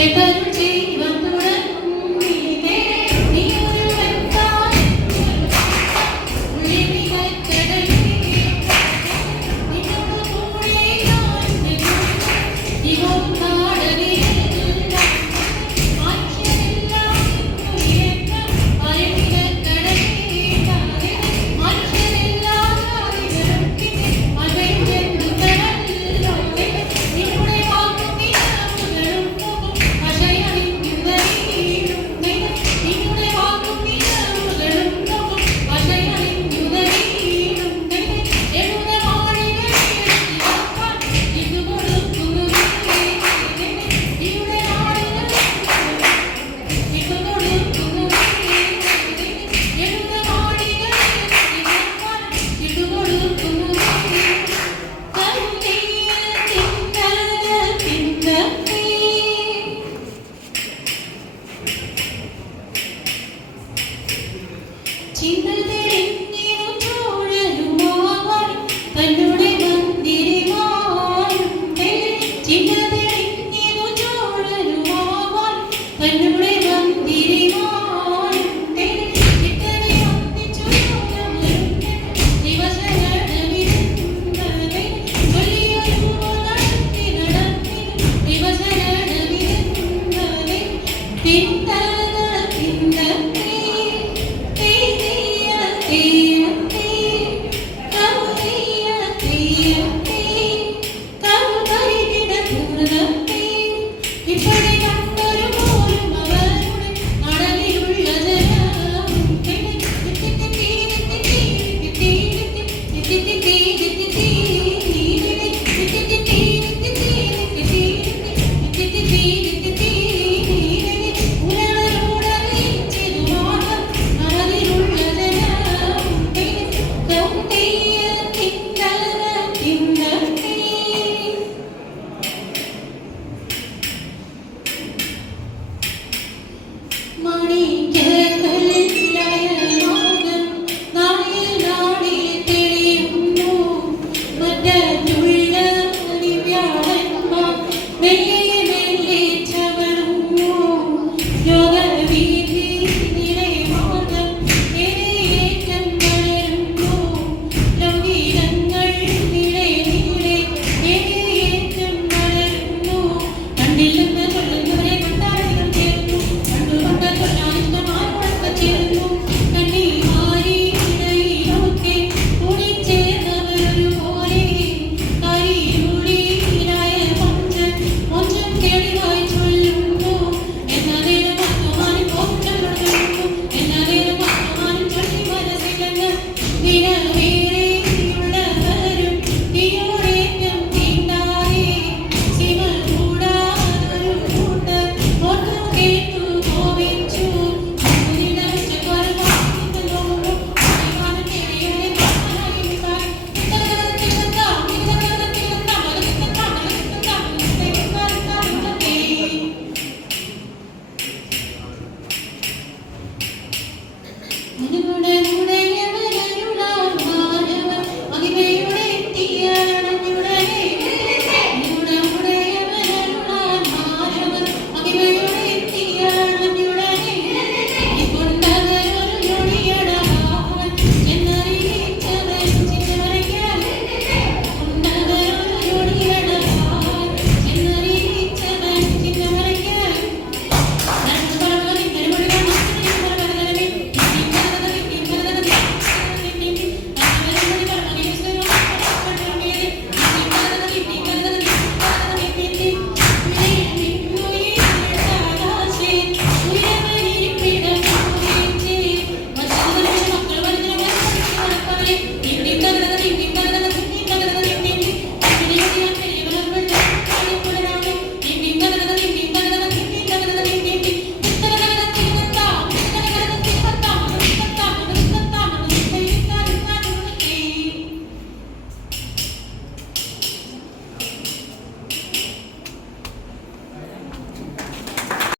liberty. ചിന്തതെളിഞ്ഞിരു